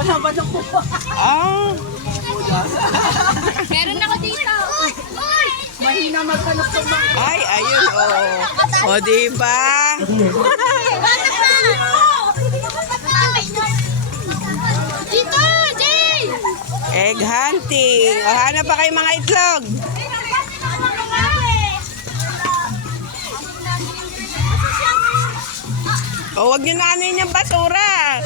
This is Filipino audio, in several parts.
Ah. Meron ako dito. Mahina maghanap sa mga. Ay, ayun, oo. O, diba? Dito, Jay! Egg hunting. O, hanap pa kayo mga itlog. O, huwag nyo naanin yung basura.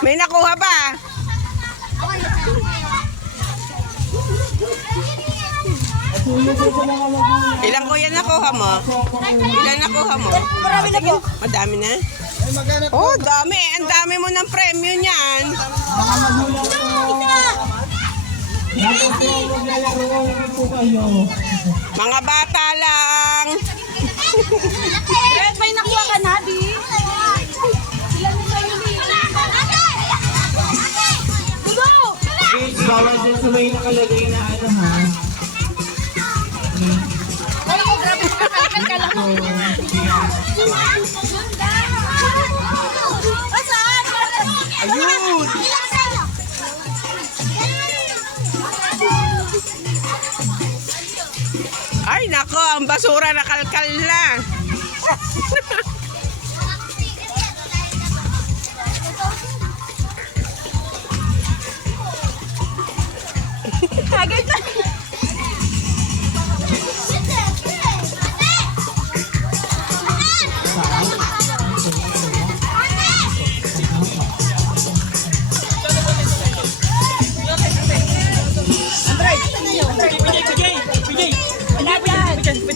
May nakuha ba? Ilang kuya nakuha mo? Ilang nakuha mo? Marami na po. Madami na? Oh, dami. Ang dami mo ng premyo niyan. Mga bata lang. Red, may nakuha ka na, Di? Bawal dyan sa may nakalagay na ano ha. Ayun. Ay, nako. Ang basura nakalkal na. Agad na.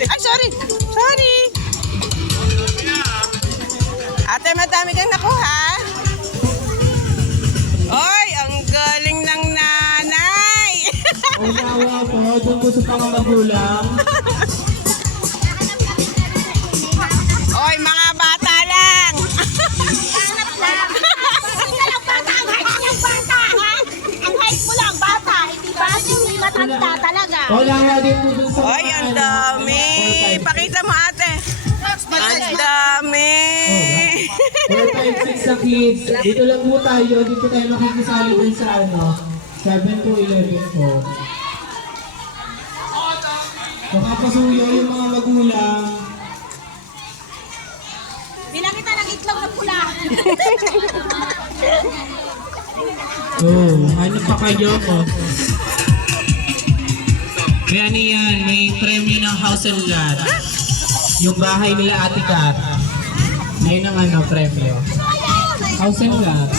Ay, sorry. Sorry. Ate, madami kang nakuha. Oy, ang galing ng nanay. Unawa po, doon po sa pangamagulang. Oy, mga bata lang. Ang height mo lang, bata. Hindi ba? Hindi matanda talaga. Unawa din po doon sa Oy, ang dami. Pakita mo, ate. Ang dami. 4, 5, 6 sa kids. Dito lang po tayo. Dito tayo makikisali din sa ano. 7 to 11 po. Makapasuyo yung mga magulang. Bilang kita ng itlog na pula. Hanap pa kayo po. May ano yan, may premyo ng house and lot. Yung bahay nila Ate Kat. Ayun ang ano, premyo. House and lot.